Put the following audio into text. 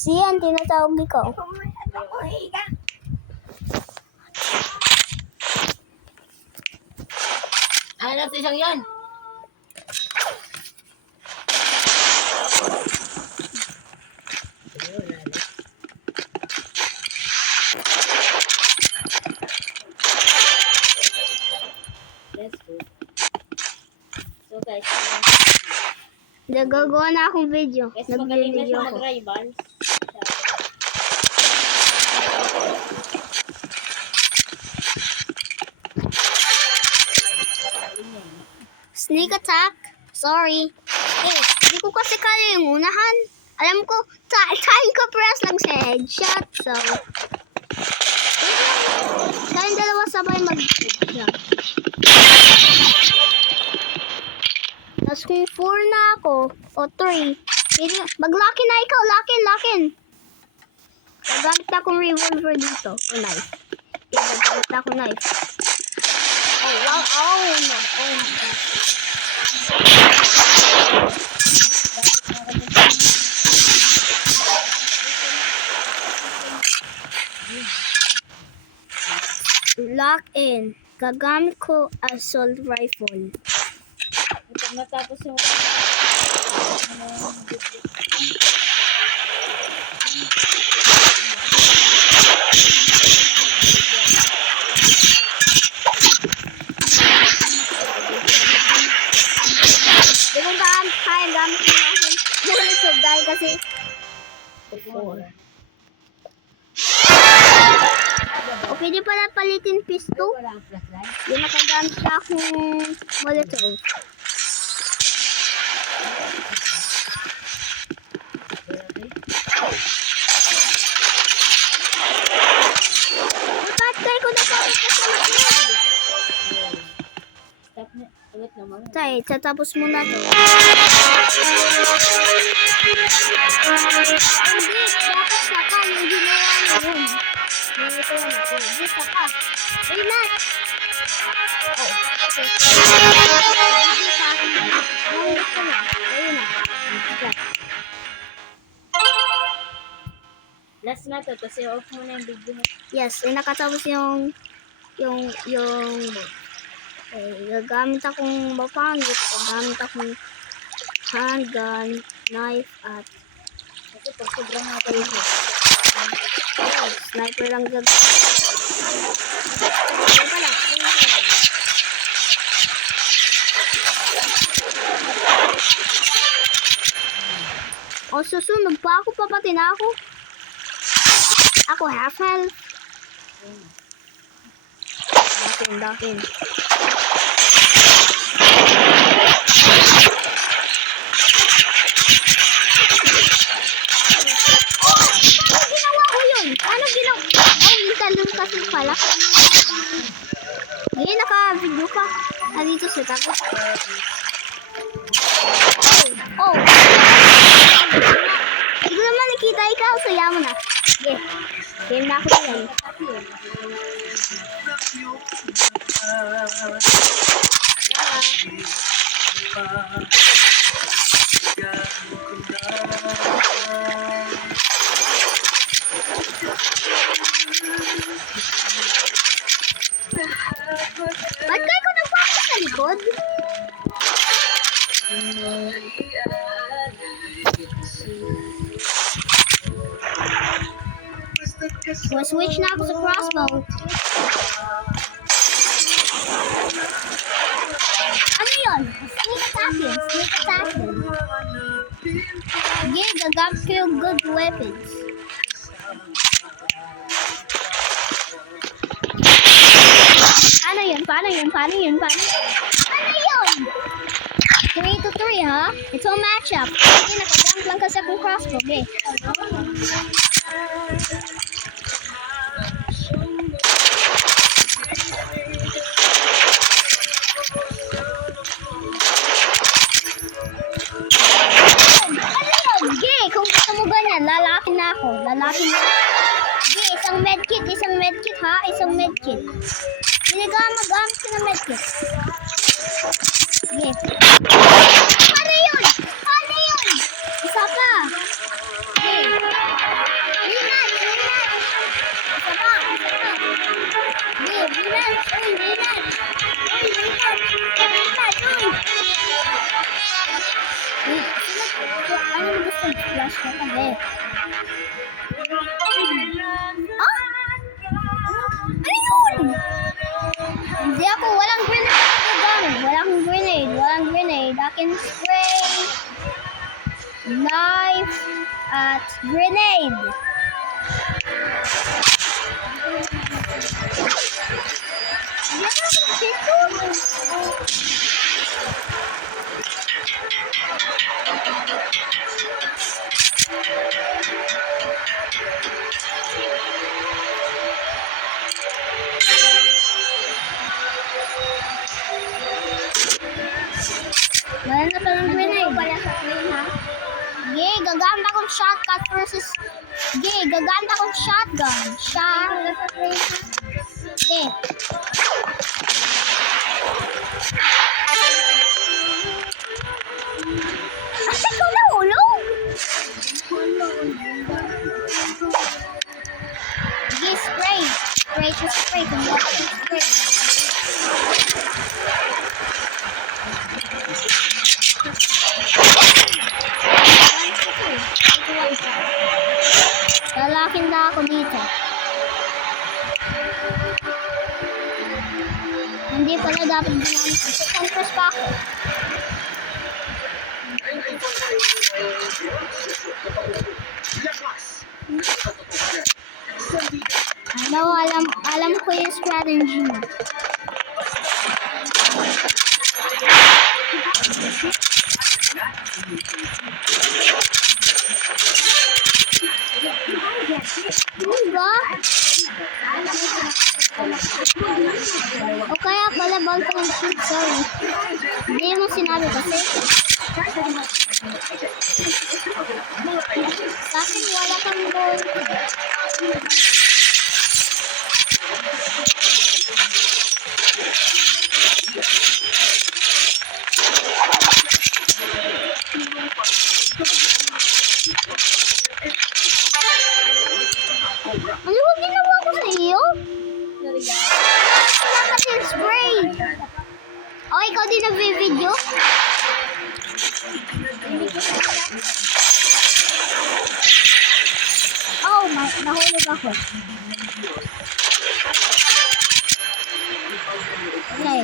Siyan, tinatawag ikaw. Ano na isang yan? Let's go. So guys, Nagagawa na akong video. guys magaling na Nag-video siya ako. mag-rivals. Sneak attack? Sorry. Hindi ko kasi kaya yung unahan. Alam ko, time ko press lang sa headshot. So, kayong dalawa sabay mag-headshot. Tapos kung 4 na ako, o 3, mag-lock-in na ikaw, lock-in. Nagamit na akong revolver dito, o knife. Nagamit na akong knife. Oh, wow, oh no, oh my God. Lock in. Gagamit ko assault rifle. Kapag matapos yung Di ko kaya gamit ko na yung dahil kasi 4. O pwede pala palitin pisto. wala ang flashlight. Yung nakagamit na akong molotov. Ba't kaya ko na kaya sa molotov? Stop na. Ulit naman. Tay, tatapos muna to. Hindi, dapat saka yung ginawa na yun. Ito na ako. Hindi, saka. Hey, Matt! Oh, okay. Hindi, saka. Nahulog ko na. Ayun na. Last na to kasi off mo na yung video mo. Yes, nakatapos yung gagamit akong mapangit, gagamit akong handgun, knife, at Kasi pag sobrang natin ito. sniper lang gagamit. Ano pala? O susunod pa ako, papati na ako. Ako half health. Dakin. Paano ginawa ko yun? Paano ginawa? Oh, yung talon kasi pala. Hindi, naka-video ka. Nandito sa tabi. Oh. Hindi ko naman nakita ikaw. Saya mo na. Yes. Game na ako yan. Ba't kayo ko nagpapos sa likod? Switch na ako sa crossbow. Ano yun? Sneak attack yun. Sneak attack yun. Sige, gagamit ko yung good weapons. Ano yun? Paano yun? 3 to 3, ha? It's all matchup. Sige, nakagamit lang kasi akong crossbow. Okay. Kung gusto mo ganyan, lalakin na ako. Sige, isang medkit ha? Isang medkit. Hindi ka mag-amit ka ng medkit. Sige. Ano yun? Isa pa. Sige. Flash ka pa eh. Ah? Ano yun? Hindi ako, walang grenade na gamit. Walang grenade. I can spray, knife, at grenade. Wala na palang grenade. Gay, gaganda kong shotgun versus... Gay, gaganda kong shotgun. Gay. Asa ko nahulog? Gay, spray. Spray. Kung wala ka spray. Lalaking na ako dito. Hindi pala dapat ginamit kasi compress pa ako. Ano, alam ko yung strategy mo. Diba? O kaya pala bawal ko ng shoot, sorry. Hindi mo sinabi kasi. Bakit wala kang goal? Ano ba ginawa ko sa iyo? Wala kasi spray. O, ikaw din nag-video? Oh, nahulog ako. Okay.